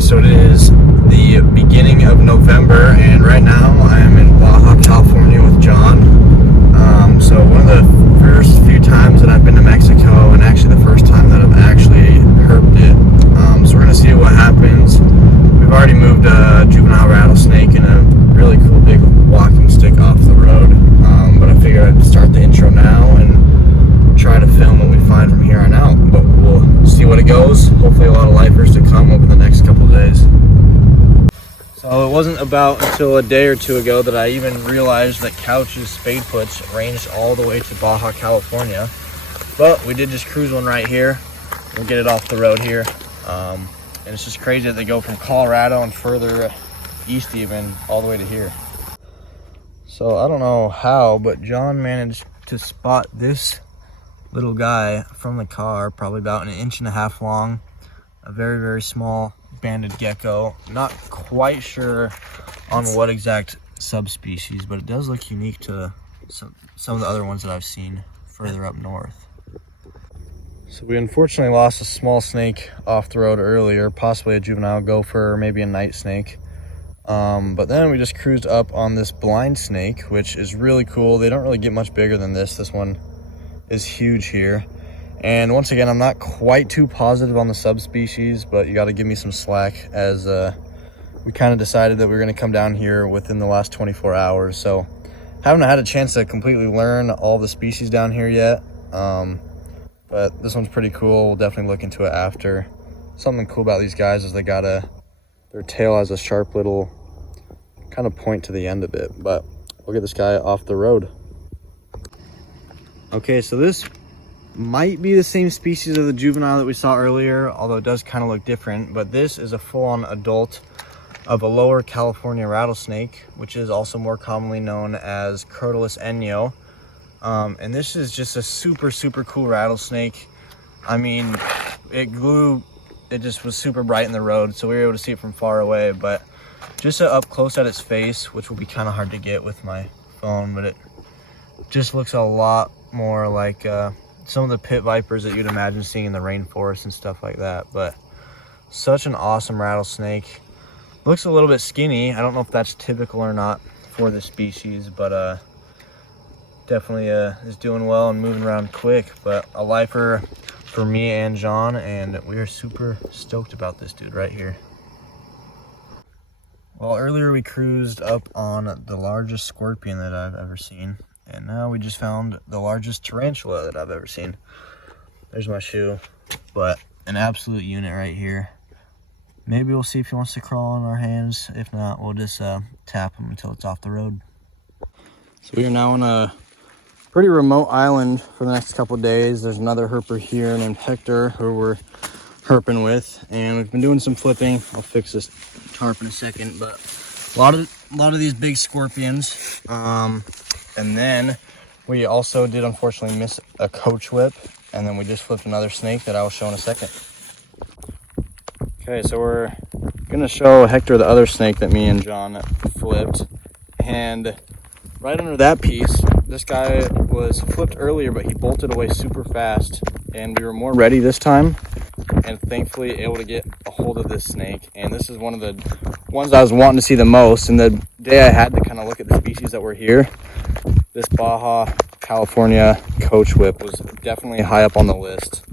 Okay, so it is the beginning of November, and right now I am in Baja, California with John. So one of the first few times that I've been to Mexico, and actually the first time that I've actually herped it. So we're going to see what happens. We've already moved a juvenile rattlesnake and a really cool big walking stick off the road. But I figured I'd start the intro now and try to film what we find from here on out. But we'll see what it goes. Hopefully a lot of lifers to come over the next couple of days. So it wasn't about until a day or two ago that I even realized that Couch's spade puts ranged all the way to Baja, California. But we did just cruise one right here. We'll get it off the road here. And it's just crazy that they go from Colorado and further east even all the way to here. So I don't know how, but John managed to spot this little guy from the car, probably about 1.5 inches long, a very, very small banded gecko. Not quite sure on what exact subspecies, but it does look unique to some of the other ones that I've seen further up north. So we unfortunately lost a small snake off the road earlier, possibly a juvenile gopher or maybe a night snake. But then we just cruised up on this blind snake, which is really cool. They don't really get much bigger than this. This one is huge here. And once again, I'm not quite too positive on the subspecies, but you got to give me some slack, as we kind of decided that we were going to come down here within the last 24 hours. So haven't had a chance to completely learn all the species down here yet. But this one's pretty cool. We'll definitely look into it after. Something cool about these guys is they got their tail has a sharp little kind of point to the end of it. But we'll get this guy off the road. Okay, so this might be the same species of the juvenile that we saw earlier, although it does kind of look different. But this is a full-on adult of a lower California rattlesnake, which is also more commonly known as Crotalus enyo. And this is just a super, super cool rattlesnake. I mean, it just was super bright in the road, so we were able to see it from far away. But just up close at its face, which will be kind of hard to get with my phone, but it just looks a lot more like some of the pit vipers that you'd imagine seeing in the rainforest and stuff like that. But such an awesome rattlesnake. Looks a little bit skinny. I don't know if that's typical or not for the species, but definitely is doing well and moving around quick. But a lifer for me and John, and we are super stoked about this dude right here. Well, earlier we cruised up on the largest scorpion that I've ever seen. And now we just found the largest tarantula that I've ever seen. There's my shoe, but an absolute unit right here. Maybe we'll see if he wants to crawl on our hands. If not, we'll just tap him until it's off the road. So we are now on a pretty remote island for the next couple of days. There's another herper here named Hector who we're herping with, and we've been doing some flipping. I'll fix this tarp in a second, but a lot of these big scorpions. And then we also did unfortunately miss a coach whip, and then we just flipped another snake that I will show in a second. Okay, so we're gonna show Hector the other snake that me and John flipped, and right under that piece, this guy was flipped earlier, but he bolted away super fast, and we were more ready this time, and thankfully able to get a hold of this snake. And this is one of the ones I was wanting to see the most, and the day I had to kind of look at the species that were here, this Baja, California coach whip was definitely high up on the list.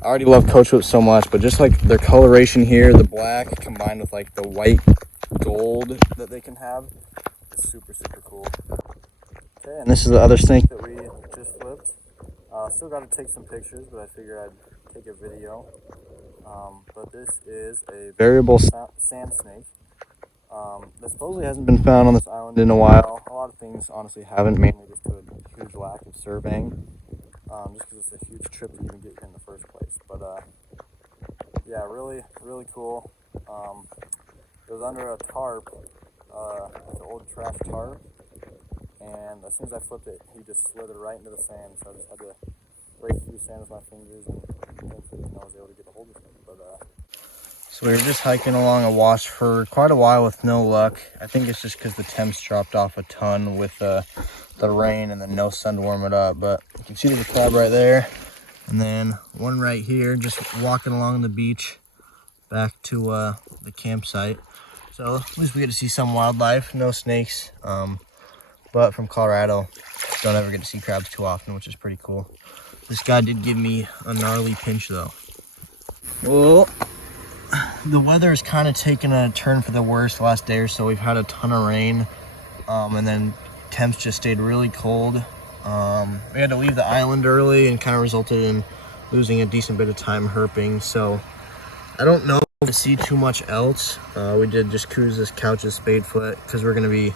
I already love coach whips so much, but just like their coloration here, the black combined with like the white gold that they can have, it's super, super cool. Okay, and this is the other snake that we just flipped. Still got to take some pictures, but I figured I'd take a video. But this is a variable sand snake. That supposedly hasn't been found on this island in a while. A lot of things honestly haven't, mainly just to a huge lack of surveying. Just because it's a huge trip to even get here in the first place. But yeah, really, really cool. It was under a tarp, it's an old trash tarp. And as soon as I flipped it, he just slithered right into the sand. So I just had to break through the sand with my fingers, and thankfully I was able to get a hold of him. But so we were just hiking along a wash for quite a while with no luck. I think it's just because the temps dropped off a ton with the rain and then no sun to warm it up. But you can see the crab right there. And then one right here, just walking along the beach back to the campsite. So at least we get to see some wildlife, no snakes. But from Colorado, don't ever get to see crabs too often, which is pretty cool. This guy did give me a gnarly pinch though. Well, the weather has kind of taken a turn for the worse the last day or so. We've had a ton of rain, and then temps just stayed really cold. We had to leave the island early and kind of resulted in losing a decent bit of time herping. So I don't know if to see too much else. We did just cruise this couch of Spade foot because we're going to be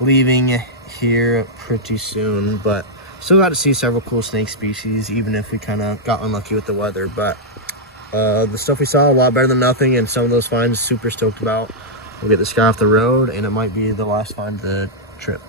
leaving here pretty soon, but still got to see several cool snake species, even if we kind of got unlucky with the weather. But the stuff we saw, a lot better than nothing, and some of those finds super stoked about. We'll get this guy off the road, and it might be the last find of the trip.